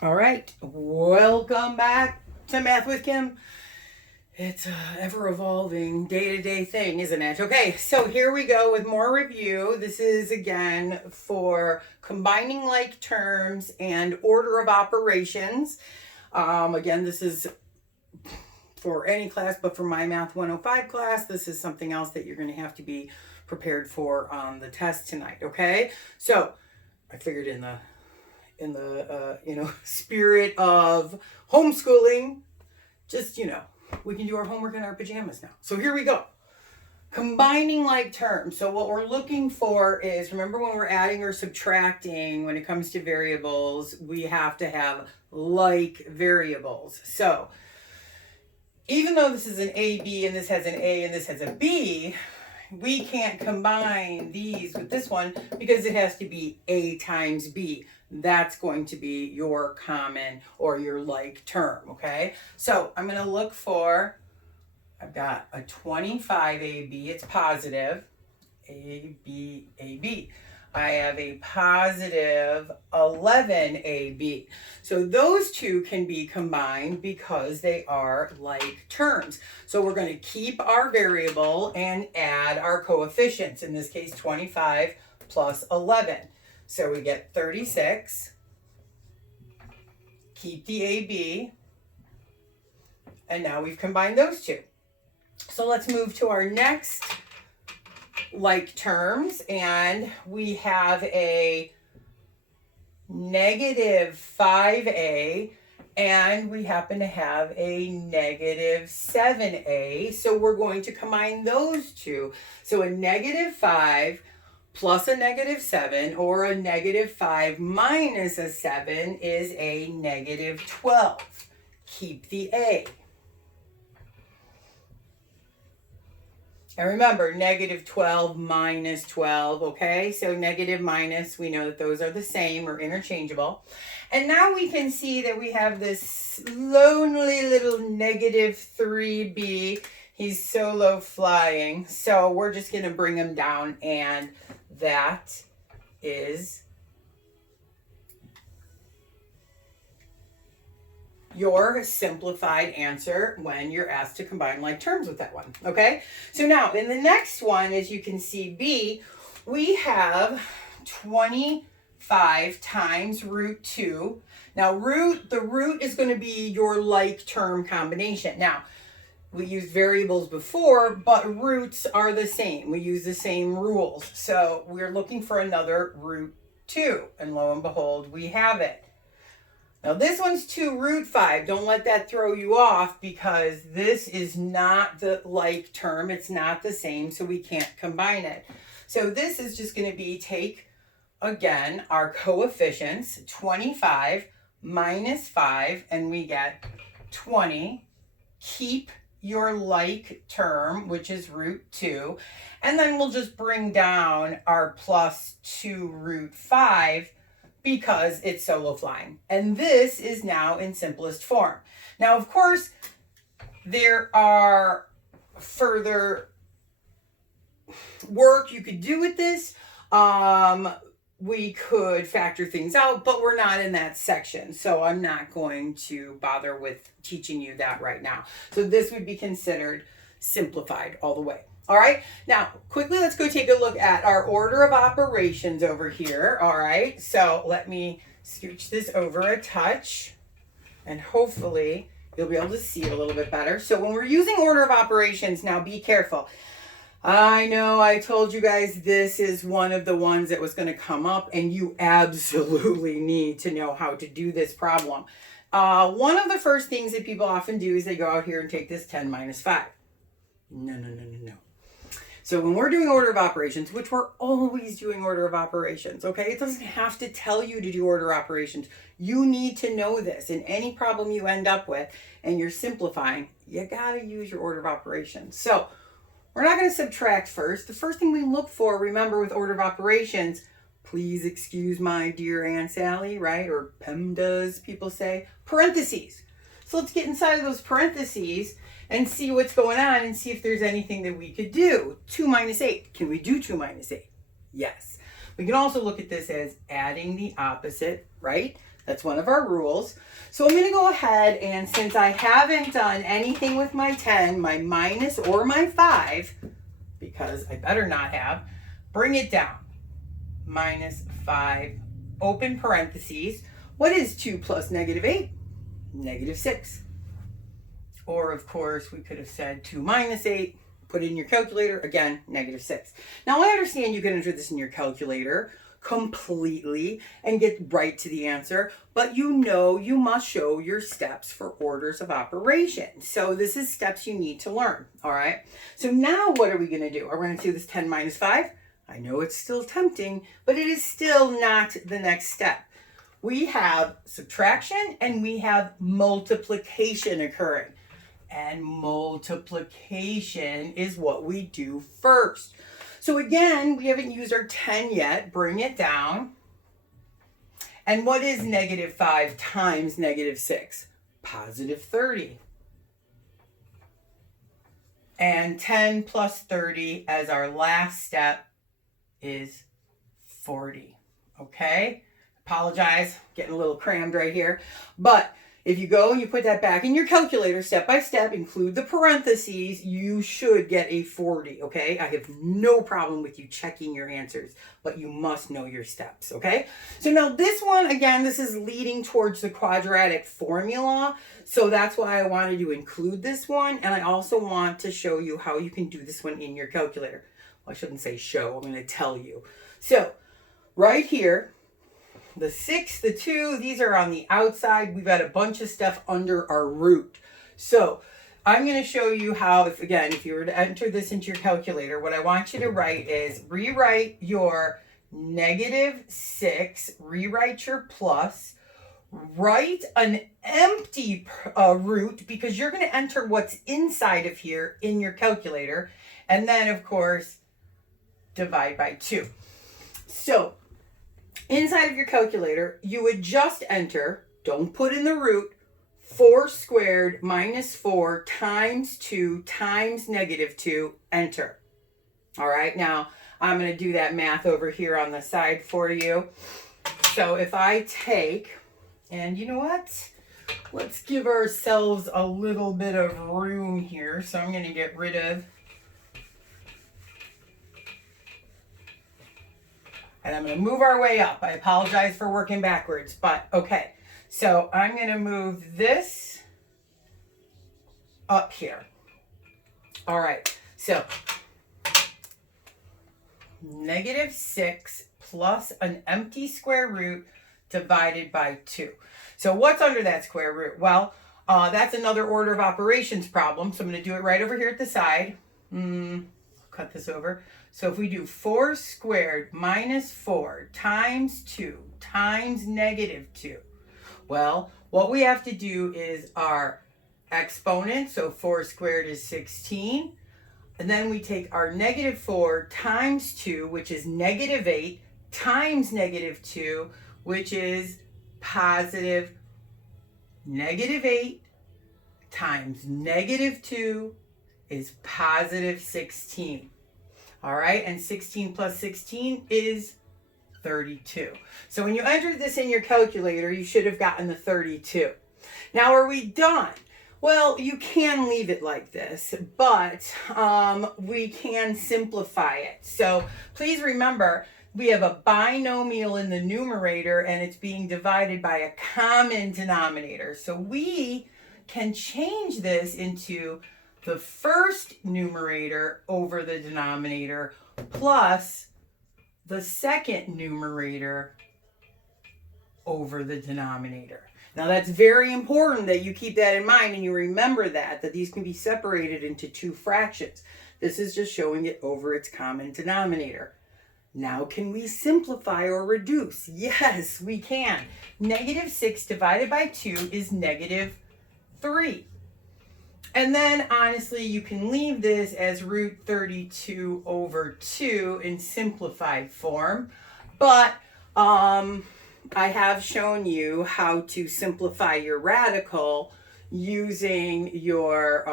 All right, welcome back to Math with Kim. It's an ever-evolving day-to-day thing, isn't it? Okay, so here we go with more review. This is, again, for combining like terms and order of operations. Again, this is for any class, but for my Math 105 class, this is something else that you're going to have to be prepared for on the test tonight, okay? So I figured in the spirit of homeschooling, just, we can do our homework in our pajamas now. So here we go. Combining like terms. So what we're looking for is, remember when we're adding or subtracting, when it comes to variables, we have to have like variables. So even though this is an A, B, and this has an A, and this has a B, we can't combine these with this one because it has to be A times B. That's going to be your common or your like term, okay? So I'm going to look for, I've got a 25AB, it's positive, AB, AB. I have a positive 11AB. So those two can be combined because they are like terms. So we're going to keep our variable and add our coefficients, in this case 25 plus 11. So we get 36, keep the AB, and now we've combined those two. So let's move to our next like terms, and we have a negative 5A, and we happen to have a negative 7A, so we're going to combine those two. So a negative 5 plus a negative 7, or a negative 5 minus a 7 is a negative 12. Keep the A. And remember, negative 12 minus 12, okay? So negative minus, we know that those are the same or interchangeable. And now we can see that we have this lonely little negative 3B. He's solo flying. So we're just going to bring him down, and that is your simplified answer when you're asked to combine like terms with that one, okay? So now in the next one, as you can see, B, we have 25 times root 2. Now the root is going to be your like term combination. Now, we used variables before, but roots are the same. We use the same rules. So we're looking for another root 2, and lo and behold, we have it. Now this one's 2 root 5. Don't let that throw you off, because this is not the like term. It's not the same, so we can't combine it. So this is just going to be, take, again, our coefficients, 25 minus 5, and we get 20. Keep your like term, which is root 2, and then we'll just bring down our plus 2 root 5 because it's solo flying. And this is now in simplest form. Now, of course, there are further work you could do with this. We could factor things out, but we're not in that section, so I'm not going to bother with teaching you that right now. So this would be considered simplified all the way. All right, now quickly let's go take a look at our order of operations over here. All right, so let me scooch this over a touch, and hopefully you'll be able to see it a little bit better. So when we're using order of operations, now be careful. I know I told you guys this is one of the ones that was going to come up, and you absolutely need to know how to do this problem. One of the first things that people often do is they go out here and take this 10 minus 5. No. So when we're doing order of operations, which we're always doing order of operations, okay? It doesn't have to tell you to do order operations. You need to know this. In any problem you end up with and you're simplifying, you got to use your order of operations. So we're not going to subtract first. The first thing we look for, remember, with order of operations, please excuse my dear Aunt Sally, right? Or PEMDAs, people say, parentheses. So let's get inside of those parentheses and see what's going on and see if there's anything that we could do. 2 minus 8. Can we do 2 minus 8? Yes. We can also look at this as adding the opposite, right? That's one of our rules. So I'm going to go ahead, and since I haven't done anything with my 10, my minus or my 5, because I better not have, bring it down. Minus 5, open parentheses. What is 2 plus negative 8? Negative 6. Or, of course, we could have said 2 minus 8. Put it in your calculator. Again, negative 6. Now, I understand you can enter this in your calculator completely and get right to the answer, but you know you must show your steps for orders of operation. So this is steps you need to learn, all right? So now what are we going to do? Are we going to do this 10 minus 5? I know it's still tempting, but it is still not the next step. We have subtraction and we have multiplication occurring. And multiplication is what we do first. So again, we haven't used our 10 yet. Bring it down. And what is negative 5 times negative 6? Positive 30. And 10 plus 30 as our last step is 40. Okay? Apologize, getting a little crammed right here. But if you go and you put that back in your calculator, step by step, include the parentheses, you should get a 40, okay? I have no problem with you checking your answers, but you must know your steps, okay? So now this one, again, this is leading towards the quadratic formula, so that's why I wanted to include this one, and I also want to show you how you can do this one in your calculator. Well, I shouldn't say show, I'm going to tell you. So right here, the 6, the 2, these are on the outside. We've got a bunch of stuff under our root. So I'm going to show you how, if you were to enter this into your calculator, what I want you to write is rewrite your negative 6, rewrite your plus, write an empty root because you're going to enter what's inside of here in your calculator. And then, of course, divide by 2. So inside of your calculator, you would just enter, don't put in the root, 4 squared minus 4 times 2 times negative 2, enter. All right, now I'm going to do that math over here on the side for you. So if I take, and you know what? Let's give ourselves a little bit of room here. So I'm going to get rid of, and I'm going to move our way up. I apologize for working backwards, but okay. So I'm going to move this up here. All right. So negative 6 plus an empty square root divided by 2. So what's under that square root? Well, that's another order of operations problem. So I'm going to do it right over here at the side. Cut this over. So if we do 4 squared minus 4 times 2 times negative 2, well, what we have to do is our exponent. So 4 squared is 16. And then we take our negative 4 times 2, which is negative 8, times negative 2, which is positive negative 8 times negative 2 is positive 16. All right, and 16 plus 16 is 32. So when you entered this in your calculator, you should have gotten the 32. Now, are we done? Well, you can leave it like this, but we can simplify it. So please remember, we have a binomial in the numerator, and it's being divided by a common denominator. So we can change this into the first numerator over the denominator plus the second numerator over the denominator. Now that's very important that you keep that in mind and you remember that these can be separated into 2 fractions. This is just showing it over its common denominator. Now can we simplify or reduce? Yes, we can. Negative 6 divided by 2 is negative 3. And then, honestly, you can leave this as root 32 over 2 in simplified form. But I have shown you how to simplify your radical using your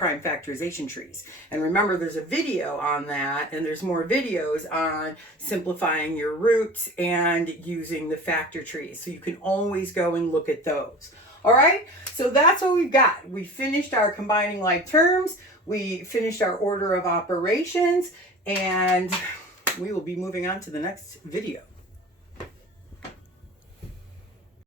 prime factorization trees. And remember, there's a video on that, and there's more videos on simplifying your roots and using the factor trees. So you can always go and look at those. All right, so that's what we've got. We finished our combining like terms. We finished our order of operations, and we will be moving on to the next video.